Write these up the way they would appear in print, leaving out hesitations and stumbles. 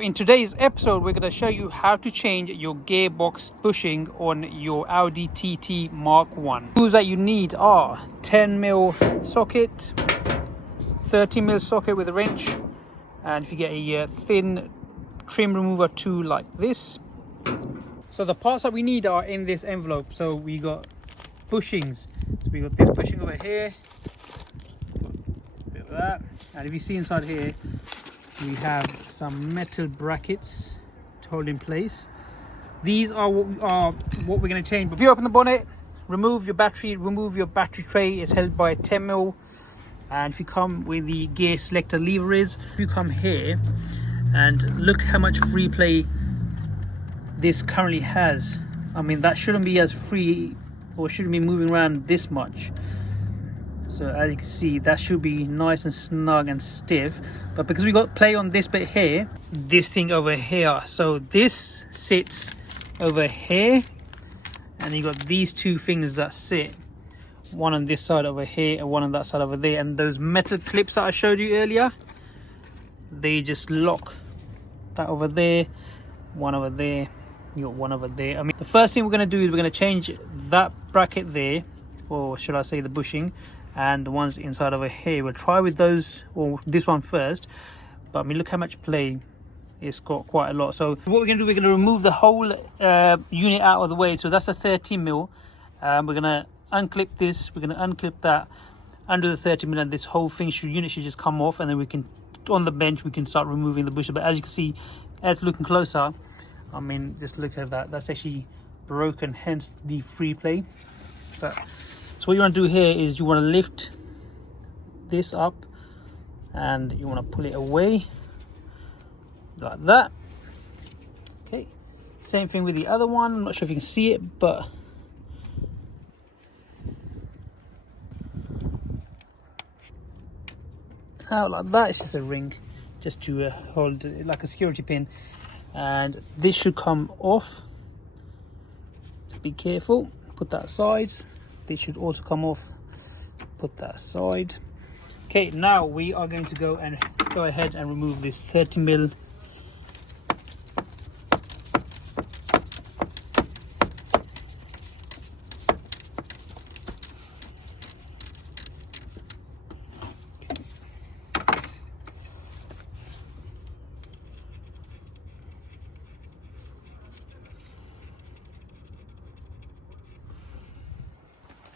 In today's episode, we're going to show you how to change your gearbox bushing on your Audi TT MK1. Tools that you need are 10mm socket, 30mm socket with a wrench, and if you get a thin trim remover tool like this. So the parts that we need are in this envelope. So we got bushings. So we got this bushing over here, a bit of that, and if you see inside here, we have some metal brackets to hold in place. These are what we're going to change. If you open the bonnet, remove your battery tray. It's held by a 10mm, and if you come with the gear selector lever if you come here and look how much free play this currently has. I mean, that shouldn't be as free, or shouldn't be moving around this much. So as you can see, that should be nice and snug and stiff, but because we got play on this bit here, this thing over here, so this sits over here, and you got these two things that sit, one on this side over here and one on that side over there, and those metal clips that I showed you earlier, they just lock that over there, one over there, you got one over there. I mean, the first thing we're going to do is we're going to change that bracket there, or should I say the bushing, and the ones inside over here. We'll try with those, or this one first, but I mean, look how much play it's got, quite a lot. So what we're going to do, we're going to remove the whole unit out of the way. So that's a 30mm. We're going to unclip this, we're going to unclip that under the 30mm, and this whole thing unit should just come off, and then we can, on the bench, we can start removing the bushing. But as you can see, as looking closer, I mean, just look at that, that's actually broken, hence the free play. But so what you want to do here is you want to lift this up and you want to pull it away like that. Okay, same thing with the other one. I'm not sure if you can see it, but out like that. It's just a ring just to hold it like a security pin, and this should come off. Be careful, put that aside. This should also come off, put that aside. Okay, now we are going to go ahead and remove this 30mm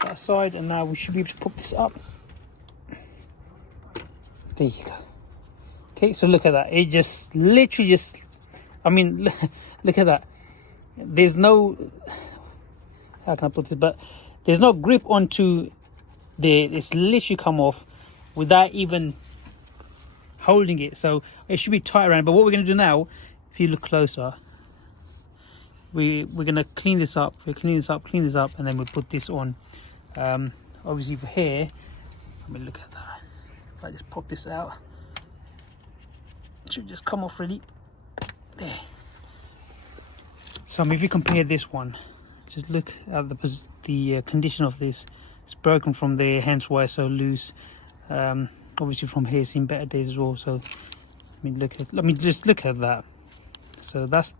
that side, and now we should be able to pop this up. There you go. Okay, so look at that, it just literally just, I mean, look at that, there's no, how can I put this, but there's no grip onto there. It's literally come off without even holding it, so it should be tight around. But what we're going to do now, if you look closer, we're going to clean this up, clean this up, and then we'll put this on. Obviously for here, I mean, look at that, if I just pop this out, it should just come off really there. So I mean, if you compare this one, just look at the condition of this. It's broken from there, hence why it's so loose. Obviously from here, seen better days as well. So I mean, just look at that. So that's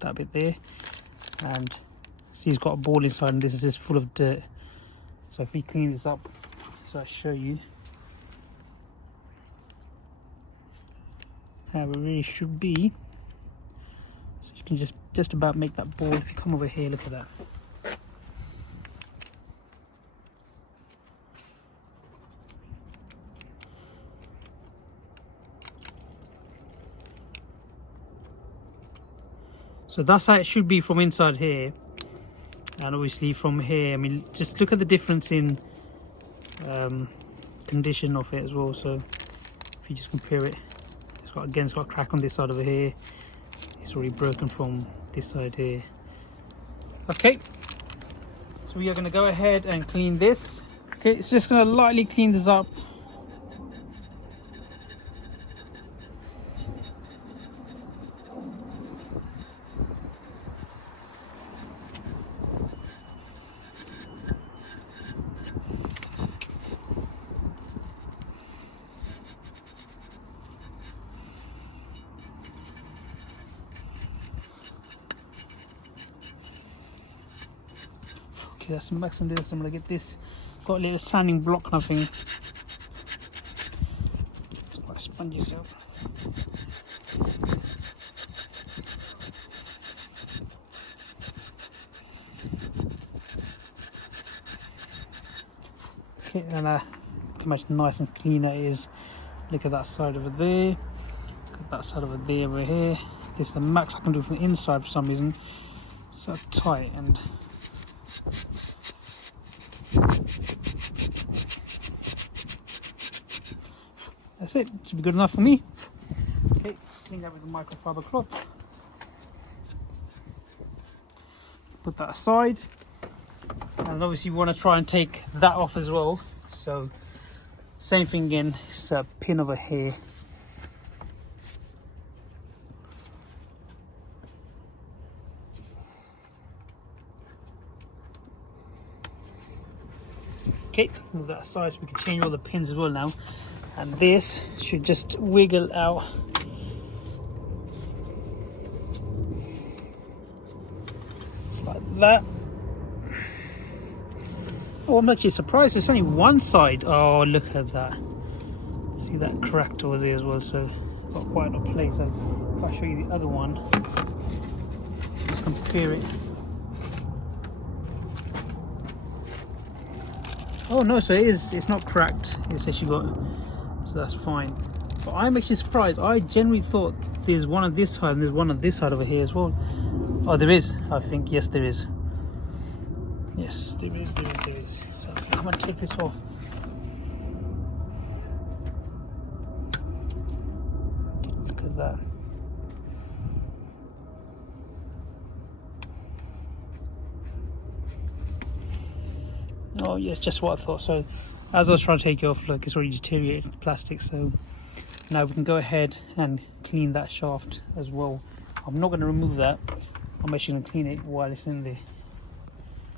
that bit there, and see, it's got a ball inside, and this is just full of dirt. So if we clean this up, so I show you how it really should be. So you can just about make that ball. If you come over here, look at that. So that's how it should be from inside here. And obviously from here, I mean, just look at the difference in condition of it as well. So if you just compare it, it's got a crack on this side over here. It's already broken from this side here. Okay, so we are going to go ahead and clean this. Okay, it's just going to lightly clean this up. Okay, that's the maximum distance. I'm gonna get this. Got a little sanding block, nothing. Quite spongy yourself. Okay, and look how much nice and clean that is. Look at that side over there. Look at that side over there, over here. This is the max I can do from the inside for some reason. So tight, and that's it. Should be good enough for me. Okay, clean that with a microfiber cloth. Put that aside. And obviously you want to try and take that off as well. So same thing again, it's a pin over here. Okay, move that aside so we can change all the pins as well now. And this should just wiggle out. Just like that. Oh, I'm actually surprised there's only one side. Oh, look at that. See that cracked over there as well, so got quite a lot of place. So if I show you the other one, just compare it. Oh no, so it's not cracked. It's actually got, so that's fine. But I'm actually surprised. I generally thought there's one on this side and there's one on this side over here as well. Oh, there is, I think. Yes, there is. Yes, there is. So I'm going to take this off. Look at that. Oh yes, just what I thought. So as I was trying to take it off, look, it's already deteriorated the plastic. So now we can go ahead and clean that shaft as well. I'm not going to remove that. I'm actually going to clean it while it's in there.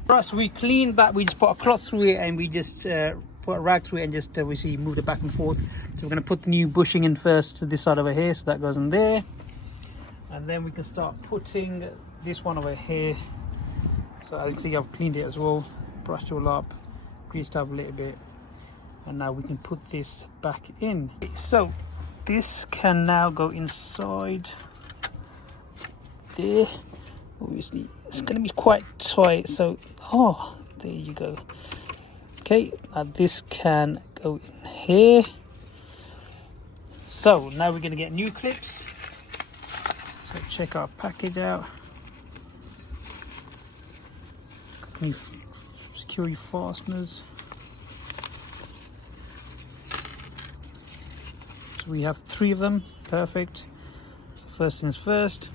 Right, so we cleaned that. We just put a cloth through it and we just put a rag through it and just obviously moved it back and forth. So we're going to put the new bushing in first to this side over here, so that goes in there, and then we can start putting this one over here. So as you can see, I've cleaned it as well, brushed it all up, greased up a little bit, and now we can put this back in. So this can now go inside there. Obviously it's going to be quite tight, so oh, there you go. Okay, now this can go in here. So now we're going to get new clips. So check our package out. New security fasteners. So we have 3 of them. Perfect. So first things first.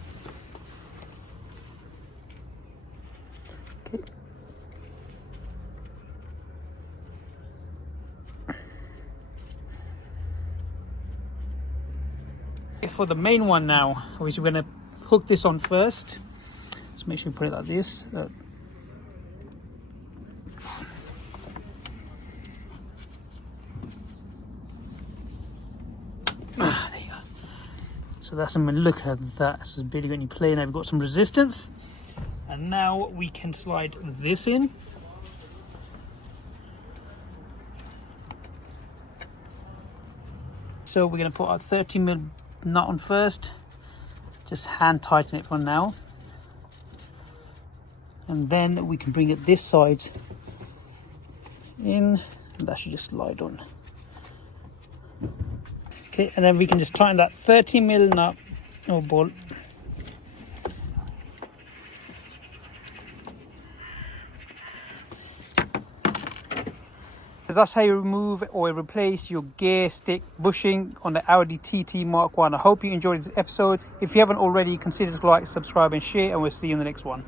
For the main one now, obviously we're going to hook this on first. So make sure you put it like this. There you go. So that's, I mean, look at that. So it's barely got any play. Now we've got some resistance. And now we can slide this in. So we're going to put our 30mm nut on first. Just hand tighten it for now. And then we can bring it this side in. And that should just slide on. Okay, and then we can just tighten that 30mm nut or bolt. That's how you remove or replace your gear stick bushing on the Audi TT Mark1. I hope you enjoyed this episode. If you haven't already, consider to like, subscribe and share, and we'll see you in the next one.